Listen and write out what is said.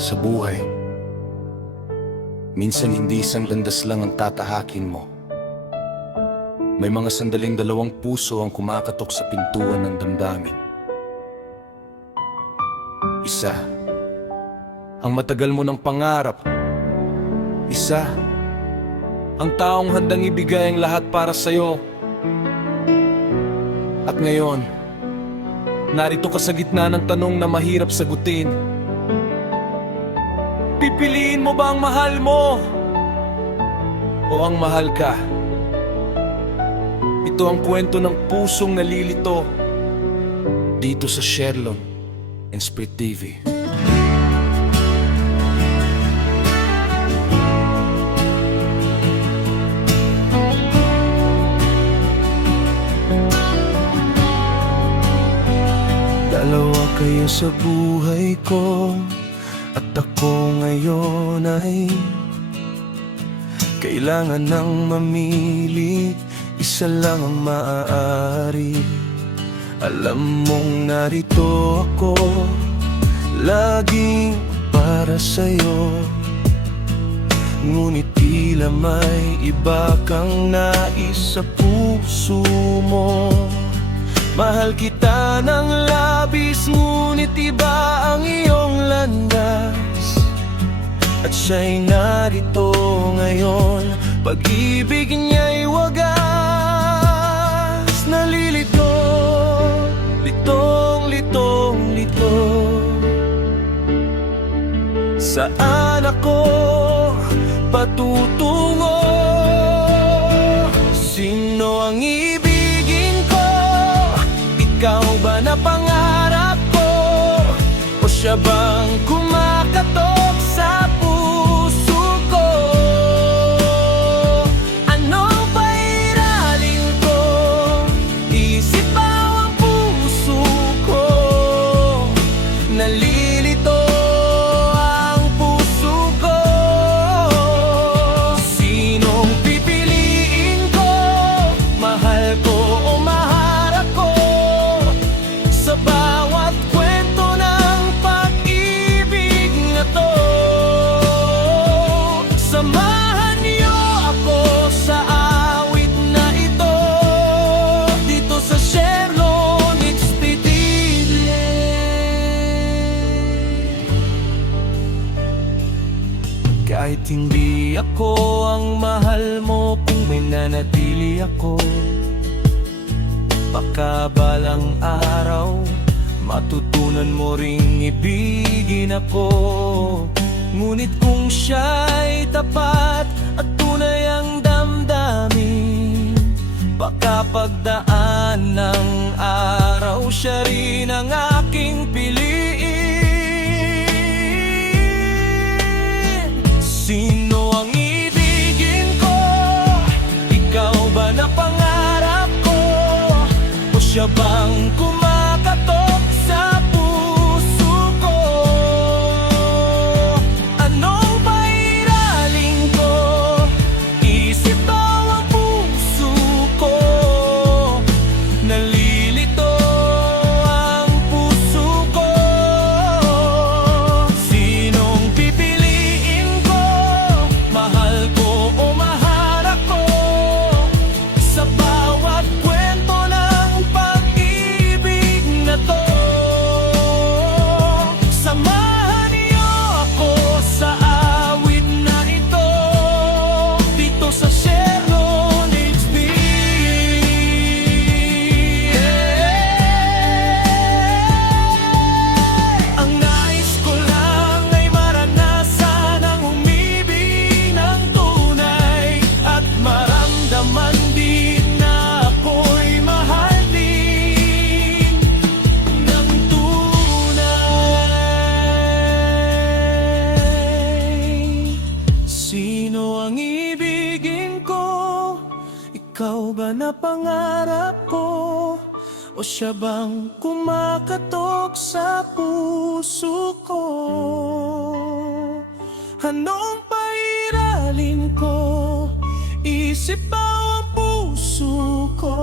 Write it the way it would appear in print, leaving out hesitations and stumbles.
Sa buhay, minsan hindi isang landas lang ang tatahakin mo. May mga sandaling dalawang puso ang kumakatok sa pintuan ng damdamin. Isa, ang matagal mo ng pangarap. Isa, ang taong handang ibigay ang lahat para sa'yo. At ngayon, narito ka sa gitna ng tanong na mahirap sagutin. Pipiliin mo ba ang mahal mo o ang mahal ka? Ito ang kwento ng pusong nalilito dito sa Sherlon and Spirit TV. Dalawa kayo sa buhay ko, at ako ngayon ay kailangan ng mamili. Isa lang ang maaari. Alam mong narito ako, laging para sa'yo. Ngunit tila may iba kang nais sa puso mo. Mahal kita ng labis, ngunit iba ang iyong landas. At siya'y narito ngayon, pag-ibig niya'y wagas. Nalilito, litong-lito. Saan ako patutungo? Sino ang ibigin ko? Ikaw ba na pangarap ko? O siya bang kumakatok sa puso ko? Anong pairalin ko? Isip ba ang puso ko? Nalilito ang puso ko. Sinong pipiliin ko? Mahal ko o maharap ko? Sa bawat kwento ng pag-ibig na to, samahan niyo ako sa awit na ito, dito sa Sherlon XPTV. Kahit hindi ako ang mahal mo, kung may nanatili ako, baka balang araw matutunan mo ring ibigin ako. Ngunit kung siya'y tapat at tunay ang damdamin, baka pagdaan ng araw siya rin ang aking piliin. Sino ang ibigin ko? Ikaw ba na pangarap ko? O siya bang kumakatok sa puso ko? Anong pairalin ko? Isip daw ang puso ko. Nalilito ang puso ko. Sinong pipiliin ko? Mahal ko o maharap ko? Sa bawat kwento ng pag-ibig na to, samahan niyo ako sa awit na ito, dito sa Sherlon XP. Ang nais ko lang ay maranasan ang umibig ng tunay, at maramdaman din na ako'y mahal din ng tunay. Sino ang ibigin ko? Ikaw ba na pangarap ko? O siya bang kumakatok sa puso ko? Anong pairalin ko? Isip ba ang puso ko?